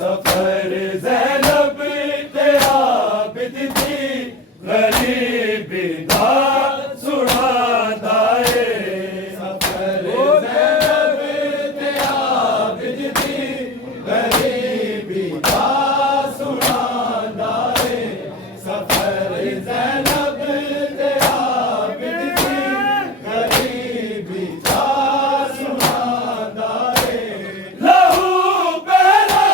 सफर ज़ैनब ते आबिद दी गरीबी दा सुणांदा ए सफर ज़ैनब ते आबिद दी गरीबी दा सुणांदा ए सफर ज़ैनब ते आबिद दी गरीबी दा सुणांदा ए लहू पैरा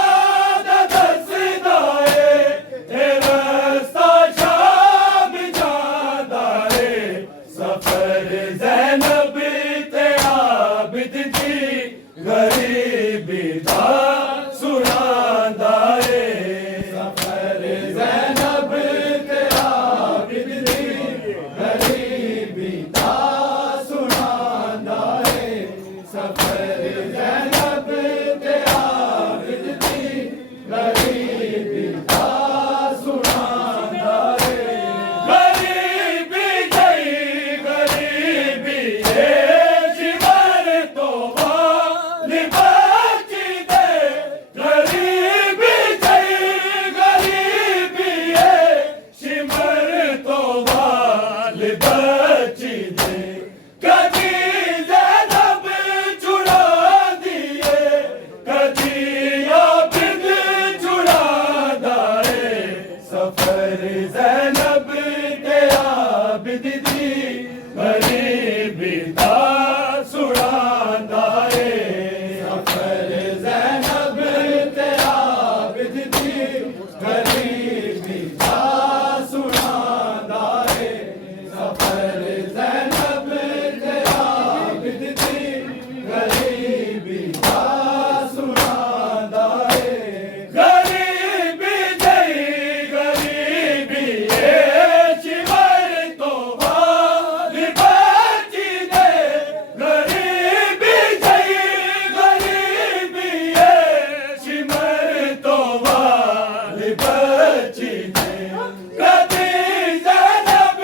दा दसदा ए रस्ता शाम जांदा ए सफर ज़ैनब ते आबिद दी गरीबी दा सुणांदा ए सफर ज़ैनब ते आबिद दी गरीबी दा सुणांदा ए सफर ज़ैनब ते आबिद दी गरीबी दा सुणांदा ए गरीबी जई गरीबी ए शिवर तो वाली बची दे गरीबी जई गरीबी ए शिवर तो वाली बची दे कदी ज़ैनब चुरा दिए कदी आबिद चुरांदा ए सफर ज़ैनब ते आबिद दी गरीबी दा सुणांदा ए सफर ज़ैनब ते आबिद दी गरीबी दा सुणांदा ए सफर ज़ैनब ते आबिद दी गरीबी दा सुणांदा ए गरीबी जई गरीबी ए शिवर तो वाली बची दे गरीबी जई गरीबी ए शिवर तो वाली बची दे कदी ज़ैनब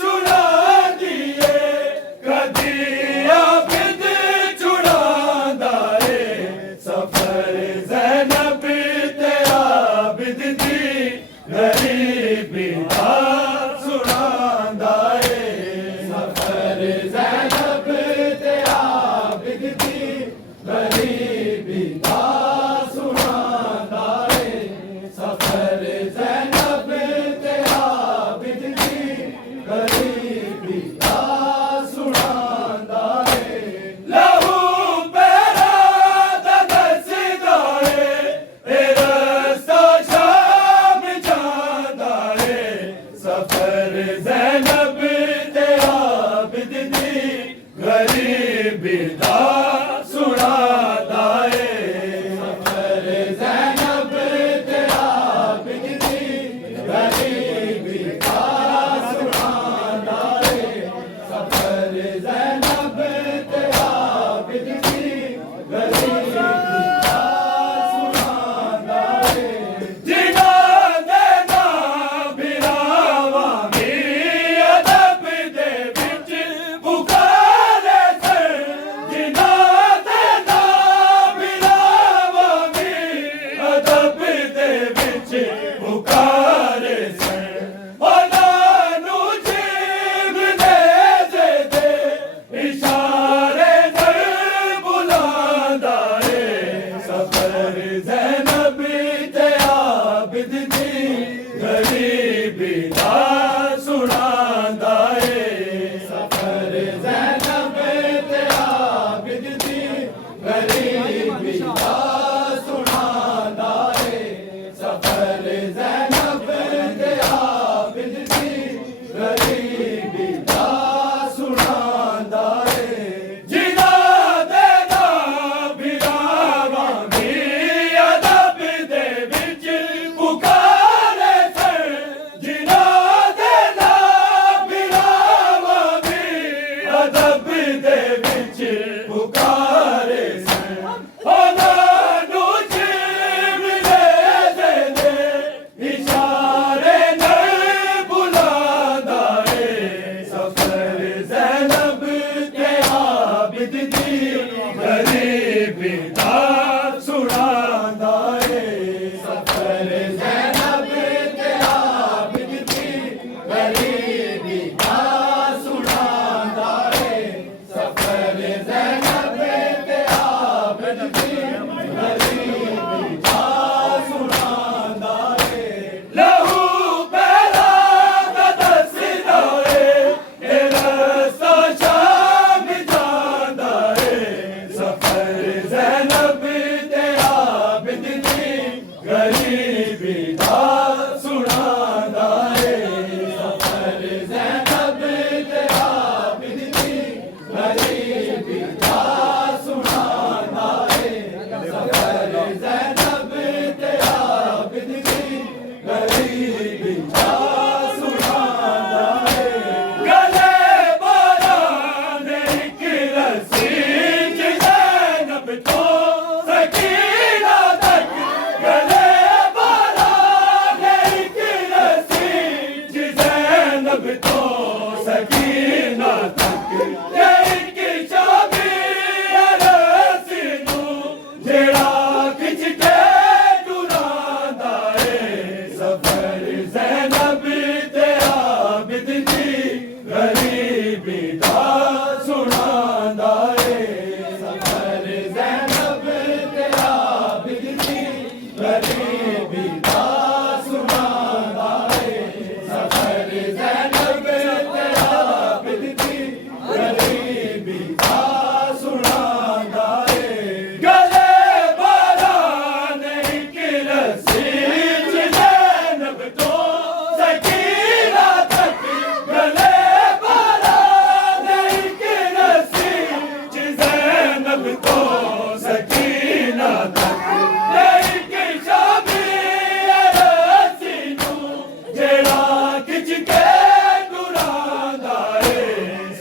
चुरा दिए कदी आबिद चुरांदा ए सफर ज़ैनब ते आबिद दी गरीबी दा सुणांदा ए सफर ज़ैनब ते आबिद दी गरीबी दा सुणांदा ए सफर ज़ैनब ते आबिद दी गरीबी दा सुणांदा ए लहू पैरा दा दसदा ए रस्ता शाम जांदा ए सफर ज़ैनब ते आबिद दी गरीबी दा सुणांदा ए सफर ज़ैनब ते आबिद दी गरीबी दा सुणांदा ए सफर ज़ैनब ते आबिद दी गरीबी दा सुणांदा ए जिन्हां दे नाम बिरावां दी अदब दे विच पुकारे सन जिन्हां दे नाम बिरावां दी अदब दे विच पुकारे सन ਉਹਨਾਂ ਨੂੰ ਜੀਬ ਦੇ ਦੇ ਇਸ਼ਾਰੇ ਨਾਲ ਬੁਲਾਂਦਾ ਏ ਸਫਰ ज़ैनब ते आबिद दी गरीबी दा सुणांदा ए सफर ज़ैनब ते आबिद दी गरीबी दा सुणांदा ए सफर ज़ैनब ते आबिद दी गरीबी दा सुणांदा ए जिन्हां दे नाम बिरावां दी अदब दे विच पुकार गरीबी दा सुनांदा है सफर ज़ैनब ते आबिद दी गरीबी दा सुनांदा है सफर ज़ैनब ते आबिद दी गरीबी दा सुनांदा है गले बारां दे इक रस्सी च ज़ैनब तो सकीना तक गले बारां दे इक रस्सी च ज़ैनब तो सकीना तक ते इक चाबी रस्सी नूं जेड़ा खिच के डुरांदा है सफर ज़ैनब ते आबिद दी गरीबी दा सुनांदा है सफर ज़ैनब ते आबिद दी गरीबी दा सुनांदा है सफर ज़ैनब ते आबिद दी गरीबी दा सुनांदा है गले बारां दे इक रस्सी च ज़ैनब तो सकीना तक गले बारां दे इक रस्सी च ज़ैनब तो सकीना तक ते इक चाबी रस्सी नूं जेड़ा खिच के डुरांदा है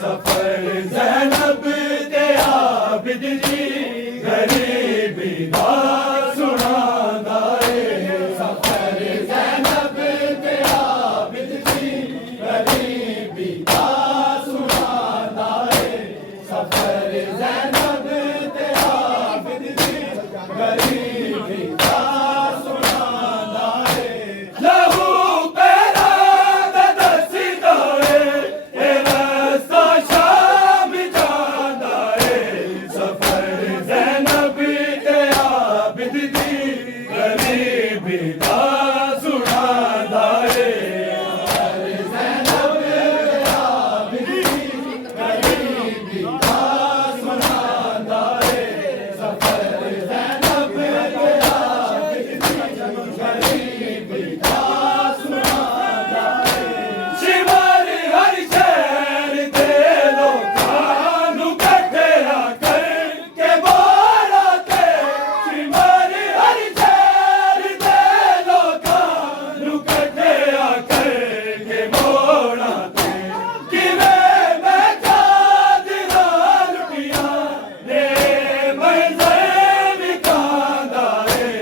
सफर ज़ैनब ते आबिद दी गरीबी दा सुनांदा है सफर ज़ैनब ते आबिद दी गरीबी दा सुनांदा है सफर ज़ैनब ते आबिद दी गरीबी दा सुनांदा है लहू पैरां दा दसदा है ए रस्ता शाम जांदा है सफर ज़ैनब ते आबिद दी गरीबी दा सुनांदा है सफर ज़ैनब ते आबिद दी गरीबी दा सुनांदा है सफर ज़ैनब ते आबिद दी गरीबी दा सुनांदा है शिवार हर शहर दे लोकां नूं कठिया करके बोला ते शिवार हर शहर दे लोकां नूं कठिया करके बोला ते किवें मैं चादरा लुटियां ने मंज़र विकांदा है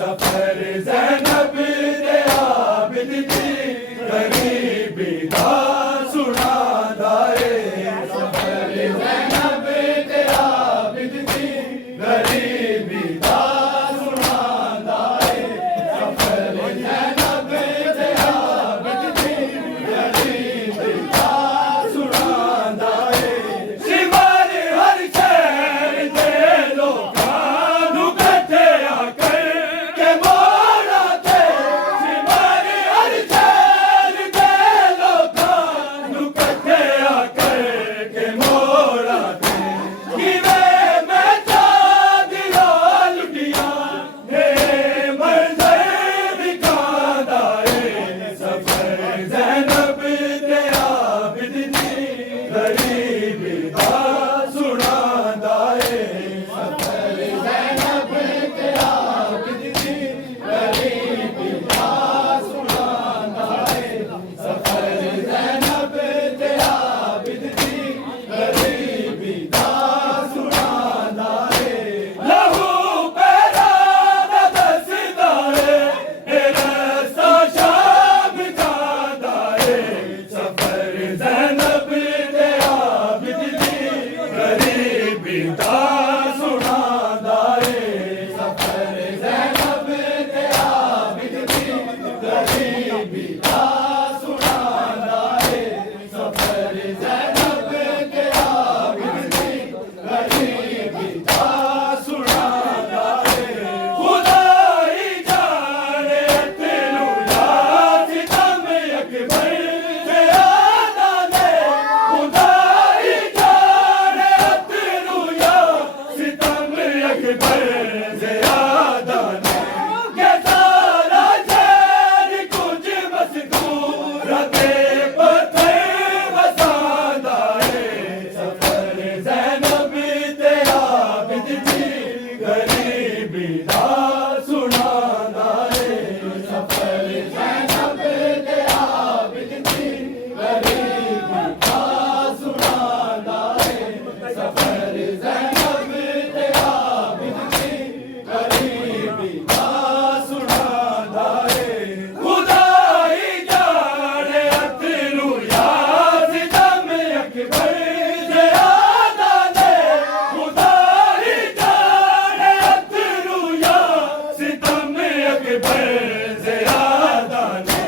सफर ज़ैनब ते अकबर ज़ियादा ने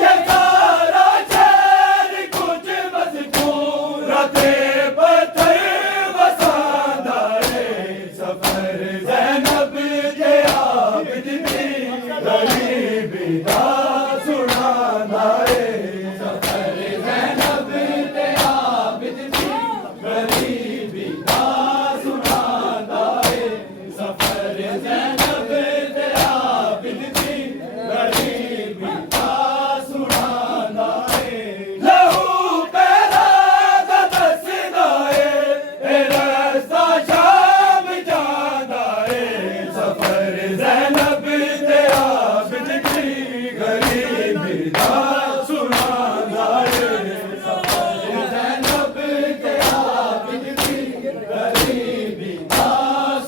के सारा शहर कुछ मज़कूराते पत्थर वसांदा है सफर ज़ैनब के आबिद दी गरीबी दा सुनांदा है सफर ज़ैनब के आबिद दी गरीबी दा सुनांदा है सफर ज़ैनब के आबिद दी गरीबी दा सुनांदा है लहू पैदा दा दसदा है रस्ता शाम जांदा है सफर ज़ैनब के आबिद दी गरीबी दा सुनांदा है सफर ज़ैनब के आबिद दी गरीबी दा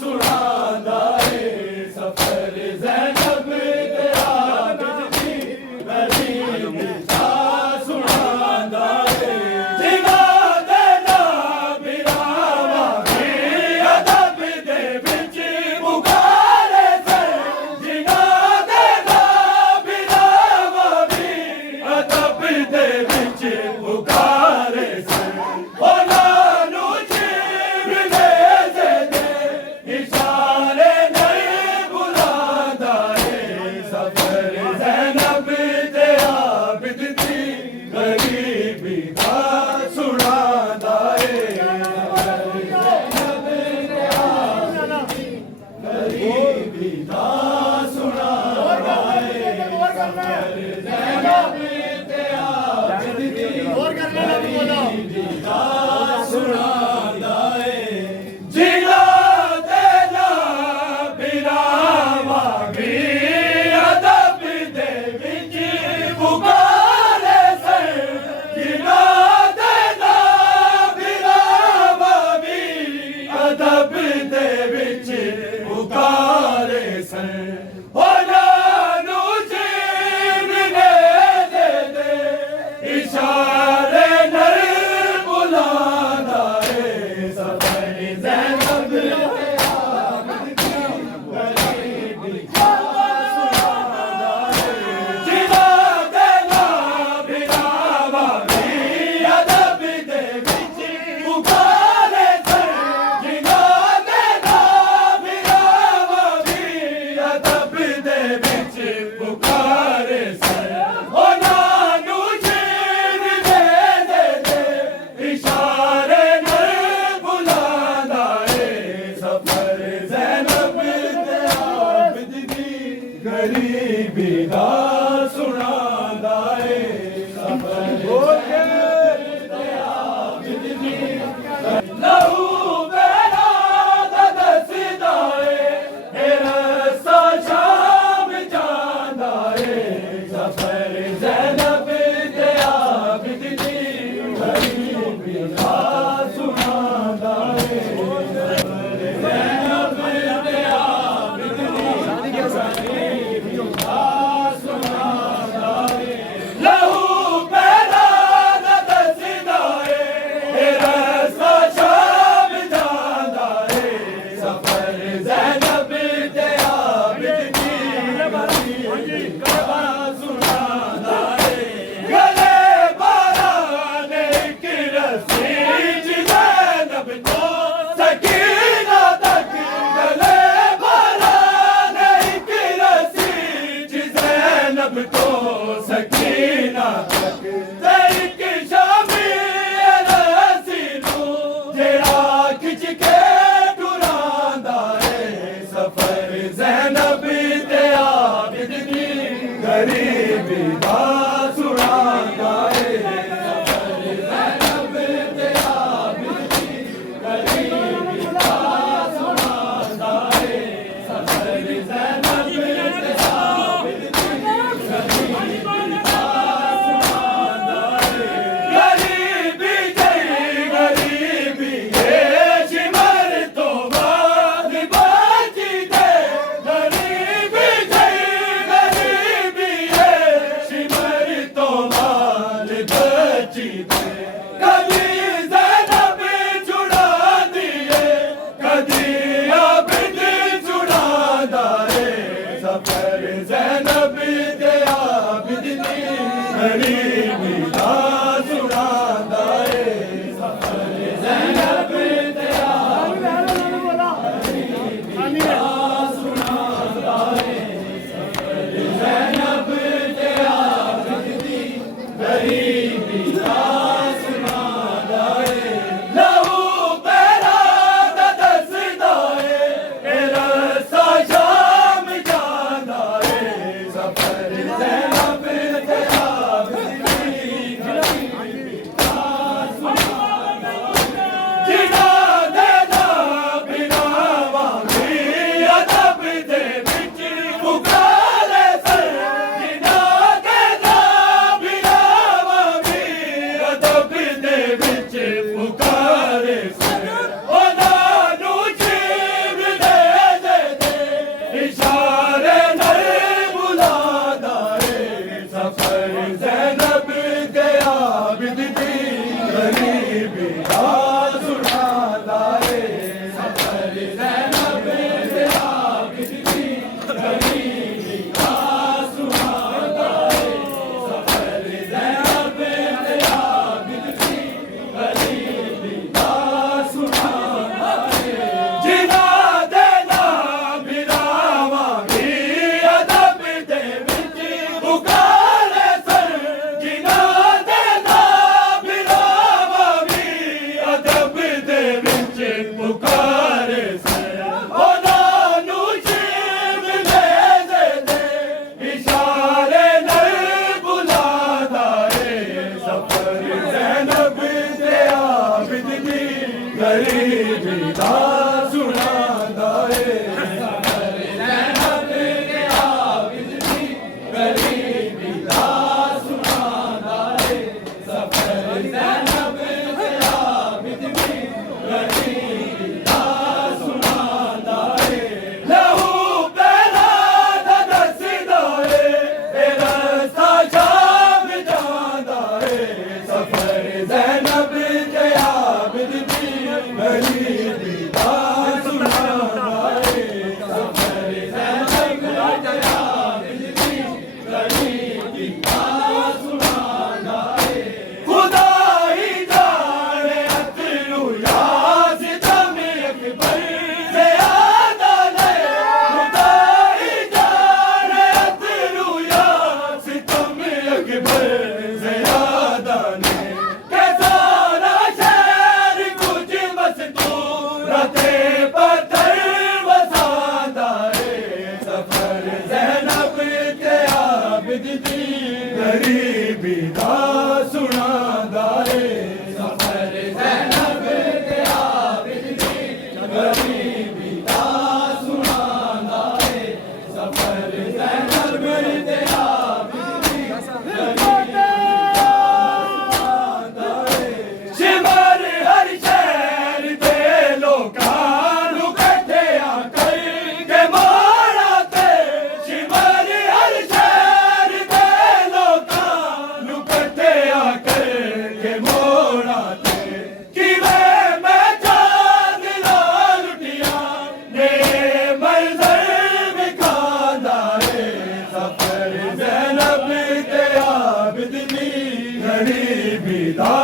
सुनांदा है सफर ज़ैनब के आबिद दी गरीबी दा सुनांदा है जिगा दे ना बिरावा भी अदब दे विच पुकारे से जिगा दे ना बिरावा भी अदब दे विच पुकारे से ਉਹਨਾਂ ਨੂੰ ਜਿਬਲੇ ਦੇ ਇਸ਼ਾਰੇ ਨਹੀਂ ਬੁਲਾਉਂਦਾ ਏ ਸਫਰ ਜ਼ੈਨਬ ਤੇ ਆਬਿਦ ਦੀ ਗਰੀਬੀ ਦਾ ਸੁਣਾਉਂਦਾ ਏ ਸਫਰ ਜ਼ੈਨਬ ਤੇ ਆਬਿਦ ਦੀ ਗਰੀਬੀ ਦਾ ਸੁਣਾਉਂਦਾ ਏ ਸਫਰ ਜ਼ੈਨਬ ਤੇ ਆਬਿਦ ਦੀ गरीबी दा सुनांदा है जिगा दे ना बिरावा भी अदब दे विच पुकारे से जिगा दे ना बिरावा भी अदब दे विच पुकारे से ਉਹਨਾਂ ਨੂੰ ਜਿਬਲੇ ਦੇ इशारे नर बुलांदा है सफर ज़ैनब के आबिद दी गरीबी दा सुनांदा है जिगा दे ना बिरावा भी अदब दे विच पुकारे से जिगा दे ना बिरावा भी अदब दे विच पुकारे से ਉਹਨਾਂ ਨੂੰ जिबले दे इशारे नर बुलांदा है सफर ज़ैनब ते आबिद दी गरीबी दा सुनांदा है सफर ज़ैनब ते आबिद दी लहू पैदा दा दसदा है रस्ता शाम जांदा है सफर ज़ैनब ते आबिद दी गरीबी दा सुनांदा है सफर ज़ैनब ते आबिद दी गरीबी दा सुनांदा है लहू पैदा दा दसदा है रस्ता शाम जांदा है सफर ज़ैनब ते आबिद दी गरीबी दा सुनांदा है गले बारान एक रस्सी ज़ैनब को सकीना तक गले बारान एक रस्सी ज़ैनब को सकीना तक एक शामी रस्सी नू जेड़ा खिच के टुरांदा है सफर ज़ैनब ते आबिद दी गरीबी दा सुनांदा है सफर ज़ैनब ते आबिद दी गरीबी दा सुनांदा है सफर ज़ैनब ते आबिद दी गरीबी दा सुनांदा है गरीबी है शिमर तो बाद बाजी दे गरीबी है शिमर गरीबी दा सुनांदा है सफर ज़ैनब तेरा गरीबी दा सुनांदा है सफर ज़ैनब तेरा गरीबी दा सुनांदा है लहू पैरा दा दसदा है रस्ता शाम जांदा है सफर ज़ैनब तेरा जिना देना बिना वांगी अदब दे विच पुकारे सर जिना देना बिना वांगी अदब दे विच पुकारे सर ओना नू जीव दे इशारे नर बुलादा है सफर ज़ैनब गया बिदती गरीबी दा सुनादा है सफर ज़ैनब गया बिदती गरीबी दा सुनादा है सफर ज़ैनब गया बिदती गरीबी दा सुनादा है जिना देना बिना वांगी अदब दे विच पुकारे सर जिना देना बिना वांगी अदब दे विच पुकारे सर ओना नू जीव दे इशारे नर बुलादा है सफर ज़ैनब ते आबिदगी गरीबी दा सुनादा है सफर ज़ैनब ते आबिदगी गरीबी दा सुनादा है सफर ज़ैनब ते आबिदगी गरीबी दा सुनादा है लहू पैरा दा दसदा है रस्ता शाम जांदा है सफर ज़ैनब ते आबिदगी गरीबी दा सुनादा है सफर ज़ैनब ते आबिदगी गरीबी दा सुनादा है खुदा ही जाने अतरू या सितम अकबर ज़्यादा नहीं खुदा ही जाने अतरू या सितम अकबर ज़्यादा नहीं के सारा शहर कुछ बस तू रते पत्थर वसादा है सफर ज़ैनब ते आबिदगी गरीबी दा सुनादा है सफर ज़ैनब ते आबिदगी गरीबी दा सुनादा है सफर ज़ैनब ते आबिदगी गरीबी दा सुनादा है शिमर हर शहर दे लोकां नू कट्ठिया करके मारा ते शिमर हर शहर दे लोकां नू कट्ठिया करके मोड़ा ते किवें मैं चांद नाल लुटिया ने मंज़र विखांदा है सफर ज़ैनब ते आबिदगी गरीबी दा